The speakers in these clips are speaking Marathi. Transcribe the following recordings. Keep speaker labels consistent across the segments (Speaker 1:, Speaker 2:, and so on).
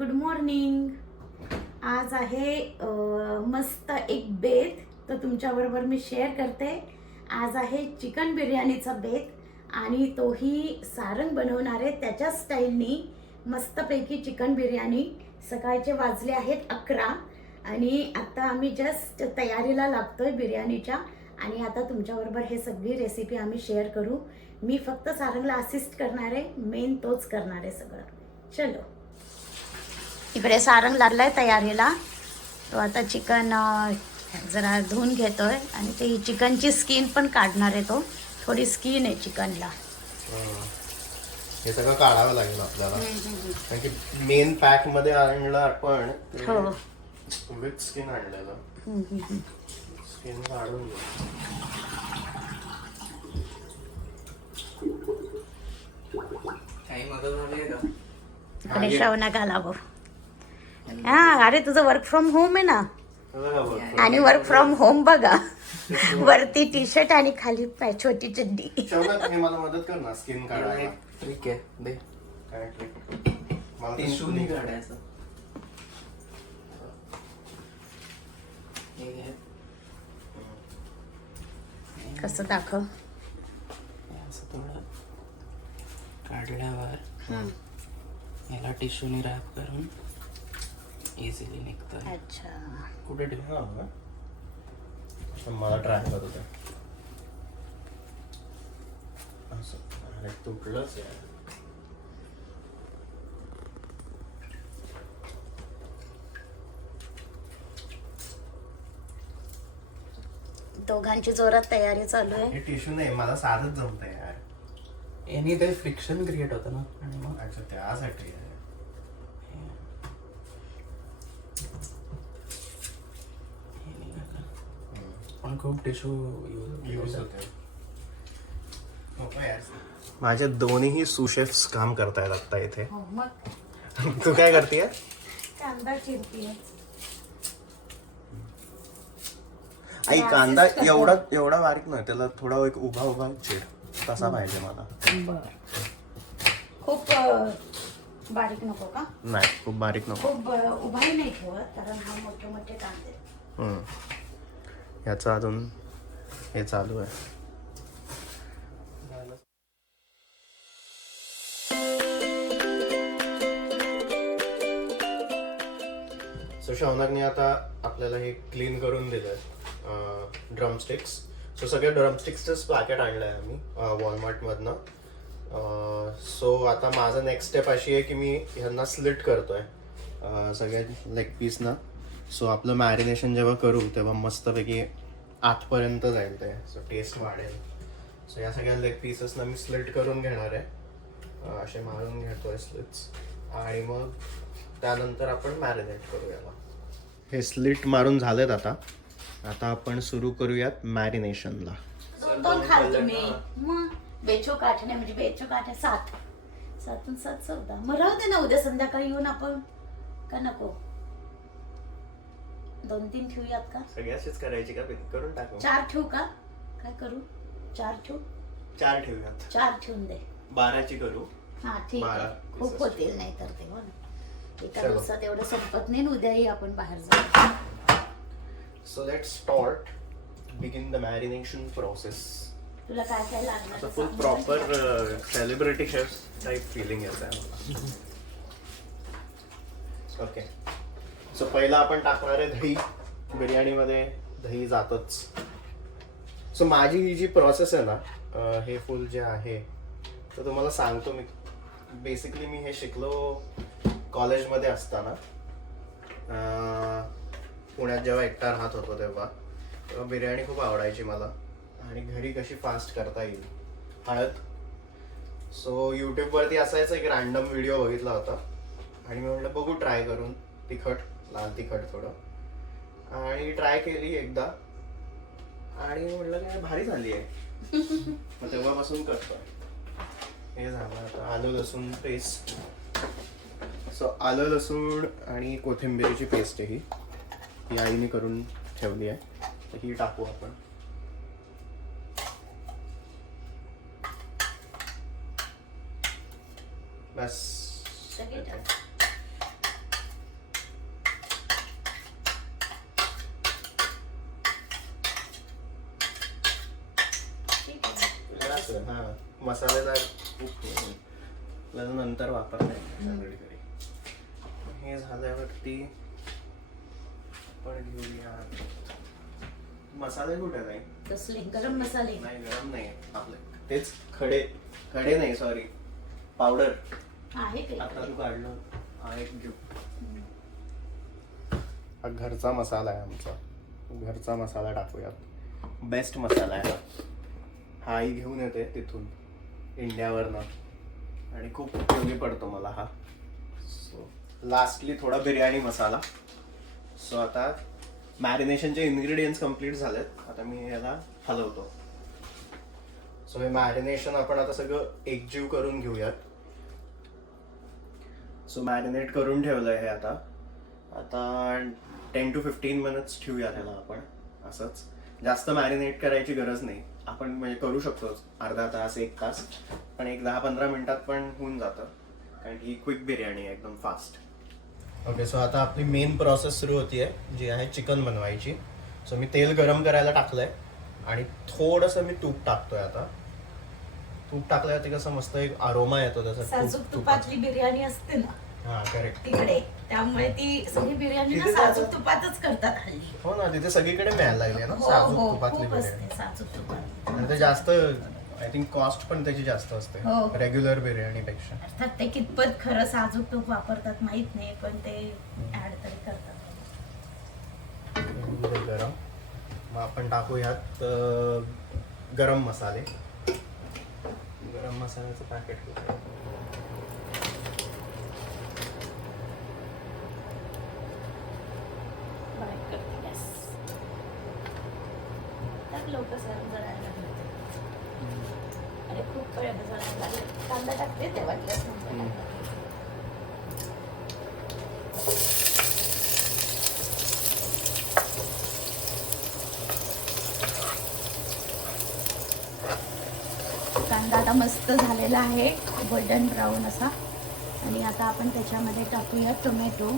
Speaker 1: Good morning. आज आहे मस्त एक बेत तर तुमच्याबरोबर मी शेअर करते. आज आहे चिकन बिर्याणीचा बेत आणि तोही सारंग बनवणार आहे त्याच्या स्टाईलनी. मस्तपैकी चिकन बिर्याणी सकाळचे वाजले आहेत अकरा आणि आत्ता आम्ही जस्ट तयारीला लागतो आहे बिर्याणीच्या आणि आता तुमच्याबरोबर हे सगळी रेसिपी आम्ही शेअर करू. मी फक्त सारंगला असिस्ट करणार आहे मेन तोच करणार आहे सगळं. चलो. इकडे सारंग लागलाय तयारीला. तो आता चिकन जरा धुवून घेतोय आणि ते चिकनची स्किन पण काढणार आहे तो. थोडी स्किन आहे चिकनला.
Speaker 2: हं. हे सगळं काढावं लागेल आपल्याला. कारण की मेन पॅकमध्ये आणलं आपण
Speaker 1: हो.
Speaker 2: विथ स्किन आणलेलं.
Speaker 1: हम्म, हम्म, हम्म.
Speaker 2: स्किन काढून.
Speaker 3: काही मदत झाली आहे का?
Speaker 1: श्रवणा घालावं. हा अरे तुझं वर्क फ्रॉम होम आहे ना. आणि वर्क फ्रॉम होम बघा. वरती टी शर्ट आणि खाली पॅ- छोटी चड्डी.
Speaker 2: हे मला मदत कर ना स्किन काढायला.
Speaker 3: ठीक आहे दे.
Speaker 2: काय trick? मला ते
Speaker 3: टिश्यू नाही काढायचं. हे.
Speaker 1: कसं दाखव?
Speaker 3: असं थोडं काढल्यावर याला टिश्यूने रॅप करून इझिली निघतं
Speaker 1: अच्छा.
Speaker 2: कुठे ठेव हा, बघा. तर मला ट्राय करू दे असं. अरे तुटलंच यार.
Speaker 1: दोघांची जोरात तयारी चालू आहे.
Speaker 2: हे टिश्यू नाही मला साधच जमतंय यार.
Speaker 3: याने ते फ्रिक्शन क्रिएट होतं ना. आणि मग?
Speaker 2: अच्छा त्यासाठी आहे.
Speaker 3: हे निघालं
Speaker 2: हम्म.
Speaker 3: पण खूप टिश्यू
Speaker 2: यूज होते. माझे दोन्ही सुशेफ्स काम करतायत आता इथे.
Speaker 1: हो, मग?
Speaker 2: तू काय करतेय?
Speaker 1: कांदा चिरतीये?
Speaker 2: आई कांदा एवढा एवढा बारीक नाही त्याला थोडा एक उभा उभा चिर. तसा पाहिजे मला.
Speaker 1: बर. खूप अ, बारीक नको का?
Speaker 2: नाही खूप बारीक नको.
Speaker 1: खूप अ, उभाही नाही ठेवत कारण हा मोठे मोठे कांदे.
Speaker 2: हम्म. याचा अजून हे चालू आहे. सो शौनकने आता आपल्याला हे क्लीन करून दिलं ड्रमस्टिक्स सो सगळ्या ड्रमस्टिक्सचंच पॅकेट आणलं आहे आम्ही वॉलमार्टमधनं सो आता माझं नेक्स्ट स्टेप अशी आहे की मी ह्यांना स्लिट करतो आहे सगळ्या लेग पीसना सो आपलं मॅरिनेशन जेव्हा करू तेव्हा मस्तपैकी आतपर्यंत जाईल ते. सो टेस्ट वाढेल. सो या सगळ्या लेग पीसेसना मी स्लिट करून घेणार आहे. असे मारून घेतोय स्लिट्स आणि मग त्यानंतर आपण मॅरिनेट करू याला हे स्लिट मारून झालेत आता. आता आपण सुरू करूयात मॅरिनेशनला
Speaker 1: दोन दोन खाल तुम्ही मग म्हणजे बेचो सात. सातून सात चौदा. मग राहू दे ना उद्या संध्याकाळी येऊन आपण. का नको? दोन तीन ठेवूयात का?
Speaker 2: सगळ्याशीच करायची का? करून टाकू.
Speaker 1: चार ठेवू का? काय करू? चार ठेवू?
Speaker 2: चार ठेवूयात.
Speaker 1: चार ठेवून दे.
Speaker 2: बाराची करू.
Speaker 1: हा ठीक
Speaker 2: बारा
Speaker 1: आहे खूप होतील नाही तर ते हो ना. एका
Speaker 2: चलो.
Speaker 1: दिवसात एवढं संपत नाही आणि उद्याही आपण बाहेर जाऊ.
Speaker 2: So let start begin the marination process
Speaker 1: तुला काय काय लागणार
Speaker 2: असं फुल
Speaker 1: सांग
Speaker 2: proper. Celebrity chef type feeling येत आहे मला. ओके सो पहिला आपण टाकणार आहे दही. बिर्याणीमध्ये दही जातच. सो माझी ही जी प्रोसेस आहे ना हे फुल जे आहे तर तुम्हाला सांगतो मी. बेसिकली मी हे शिकलो कॉलेजमध्ये असताना. पुण्यात जेव्हा एकटा राहत होतो तेव्हा तेव्हा बिर्याणी खूप आवडायची मला. आणि घरी कशी फास्ट करता येईल? हळद. सो यूट्यूबवरती असायचं एक रॅन्डम व्हिडिओ बघितला होता. आणि मी म्हटलं बघू ट्राय करून. तिखट. लाल तिखट थोडं. आणि ट्राय केली एकदा. आणि म्हटलं की भारी झाली आहे मग तेव्हापासून करतोय हे झालं आता आलं लसूण पेस्ट सो आलं लसूण आणि कोथिंबिरीची पेस्ट आहे ही. ही आईने करून ठेवली आहे. तर ही टाकू आपण. बस
Speaker 1: सगळे टाक.
Speaker 2: असेल हा मसालेदार खूप आपल्याला नंतर वापरता येईल हे झाल्यावरती आपण घेऊया. मसाले कुठे नाही?
Speaker 1: कसले गरम मसाले.
Speaker 2: नाही गरम नाही आपले. तेच खडे. खडे नाही सॉरी पावडर
Speaker 1: आहे
Speaker 2: आता तू काढलं. हा एक घेऊ. हा घरचा मसाला आहे आमचा. घरचा मसाला टाकूयात. बेस्ट मसाला आहे हा. हा आई घेऊन येते तिथून इंडियावरनं. आणि खूप उपयोगी पडतो मला हा. सो लास्टली थोडा बिर्याणी मसाला. सो आता मॅरिनेशनचे इन्ग्रेडियंट्स कंप्लीट झालेत. आता मी याला हलवतो. सो हे मॅरिनेशन आपण आता सगळं एकजीव करून घेऊयात. सो मॅरिनेट करून ठेवलंय हे आता. आता टेन टू फिफ्टीन मिनिट्स ठेवूया त्याला आपण. असंच. जास्त मॅरिनेट करायची गरज नाही. आपण म्हणजे करू शकतो अर्धा तास एक तास. पण एक दहा पंधरा मिनिटात पण होऊन जातं. कारण की क्विक बिर्याणी आहे एकदम फास्ट ओके सो आता आपली मेन प्रोसेस सुरू होती आहे जी आहे चिकन बनवायची. सो मी तेल गरम करायला टाकलंय आणि थोडंसं मी तूप टाकतोय आता. तूप टाकल्यावरती कसं मस्त एक अरोमा येतो त्याचा.
Speaker 1: बिर्याणी असते ना.
Speaker 2: हा करेक्ट
Speaker 1: तिकडे. त्यामुळे ती सगळी बिर्याणी ना
Speaker 2: तिथे
Speaker 1: साजूक. तुपातच करतात हल्ली.
Speaker 2: हो ना तिथे सगळीकडे मिळायला लागली ना
Speaker 1: हो
Speaker 2: साजूक
Speaker 1: हो
Speaker 2: तुपातली
Speaker 1: खूप
Speaker 2: बिर्याणी.
Speaker 1: असते साजूक तुपात.
Speaker 2: आणि ते जास्त आय थिंक कॉस्ट पण त्याची जास्त असते
Speaker 1: हो.
Speaker 2: रेग्युलर बिर्याणीपेक्षा.
Speaker 1: अर्थात ते कितपत खरं साजूक तूप वापरतात माहीत नाही पण ते ऍड तरी करतात.
Speaker 2: गरम. मग आपण टाकूयात अं, गरम मसाले. गरम मसाल्याचं पॅकेट
Speaker 1: बारीक करते गॅस टाक लवकर सर जळायला लागलं ते. अरे खूप वेळ जळायला लागलं कांदा टाकते ते वाटल्यास कांदा आता मस्त झालेला आहे गोल्डन ब्राऊन असा. आणि आता आपण त्याच्यामध्ये टाकूया टोमॅटो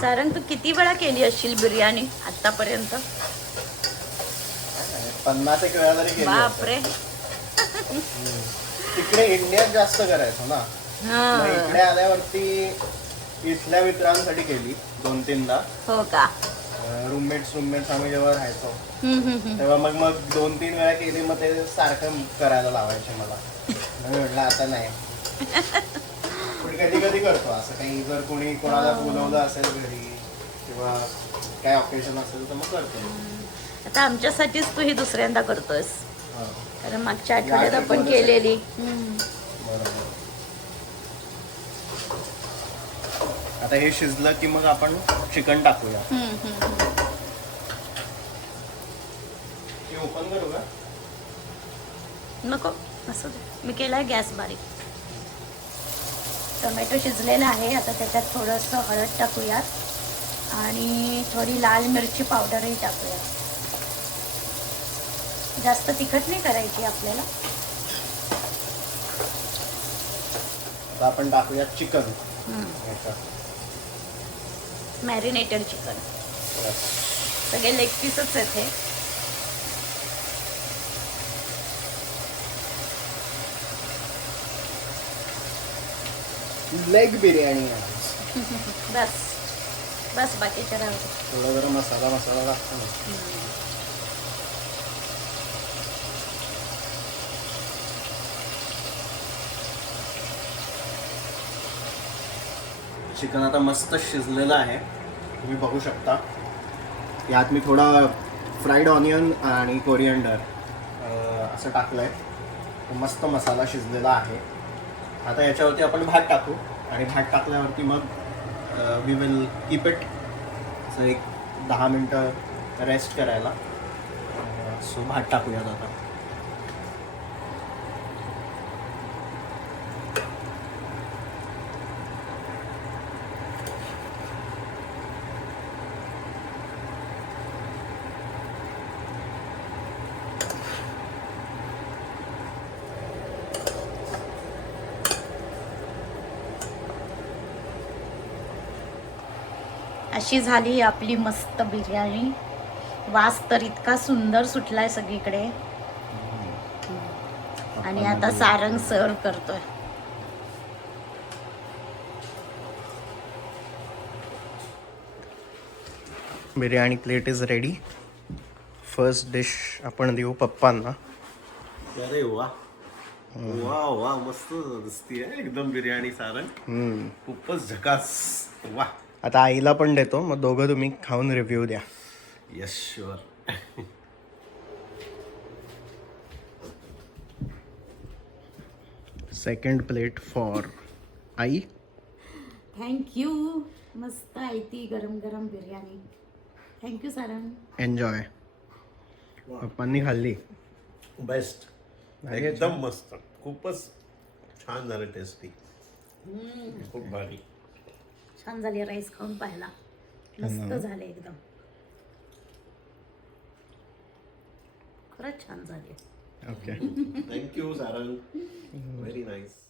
Speaker 1: सारंग तू किती वेळा केली असशील बिर्याणी आतापर्यंत
Speaker 2: पन्नास एक वेळा तरी केली.
Speaker 1: बापरे.
Speaker 2: तिकडे इंडियात जास्त करायचो ना. मग इकडे आल्यावरती इथल्या मित्रांसाठी केली दोन तीनदा.
Speaker 1: हो का?
Speaker 2: रूममेट्स रूममेट्स आम्ही जेव्हा राहायचो
Speaker 1: हम्म, हम्म, हम्म.
Speaker 2: तेव्हा मग मग दोन तीन वेळा केली मग ते सारखं करायला लावायचे मला. मी म्हटलं आता नाही. कधी कधी करतो. असं काही जर कोणी कोणाला बोलवलं असेल घरी किंवा काय ऑकेशन असेल तर मग करतो.
Speaker 1: आता आमच्यासाठीच तू ही दुसऱ्यांदा करतोयस.
Speaker 2: हा,
Speaker 1: कारण मागच्या आठवड्यात आपण केलेली. हम्म.
Speaker 2: बरोबर. आता हे शिजलं की मग आपण चिकन टाकूया.
Speaker 1: हम्म, हम्म, हम्म.
Speaker 2: हे ओपन करू का?
Speaker 1: नको असू दे. मी केलाय गॅस बारीक. टोमॅटो शिजलेला आहे. आता त्याच्यात थोडंसं हळद टाकूयात आणि थोडी लाल मिरची पावडरही टाकूयात. जास्त तिखट नाही करायची आपल्याला.
Speaker 2: आता आपण टाकूया चिकन.
Speaker 1: Marinated chicken. सगळे लेग पीसच आहेत हे.
Speaker 2: लेग बिर्याणी आहे.
Speaker 1: बस बस बाकीच्या राहू दे.
Speaker 2: थोडा जरा मसाला मसाला लागतो ना चिकन आता मस्त शिजलेलं आहे. तुम्ही बघू शकता. यात मी थोडा फ्राईड ऑनियन आणि कोरिअंडर असं टाकलं आहे मस्त मसाला शिजलेला आहे. आता याच्यावरती आपण भात टाकू. आणि भात टाकल्यावरती मग वी विल कीप इट असं एक दहा मिनटं रेस्ट करायला. सो भात टाकूयात आता.
Speaker 1: अशी झाली आपली मस्त बिर्याणी. वास तर इतका सुंदर सुटलाय सगळीकडे. आणि आता सारंग सर्व करतोय.
Speaker 2: Biryani plate is ready first dish आपण देऊ पप्पांना.
Speaker 4: अरे वा. वा वा मस्त दिसतीये एकदम बिर्याणी सारंग.
Speaker 2: हम्म.
Speaker 4: खूपच झकास. वा.
Speaker 2: आता आईला पण देतो मग दोघं तुम्ही खाऊन रिव्ह्यू द्या.
Speaker 4: Yes sure
Speaker 2: second plate for I.
Speaker 1: Thank you मस्त आहे ती गरम गरम बिर्याणी. थँक्यू सारंग.
Speaker 2: एन्जॉय पप्पांनी खाल्ली.
Speaker 4: बेस्ट एकदम मस्त. खूपच छान झालं टेस्टी खूप भारी.
Speaker 1: छान झाली राईस खाऊन पाहिला. मस्त झाले एकदम. खरंच छान झाले.
Speaker 2: Okay
Speaker 4: thank you Sarang very nice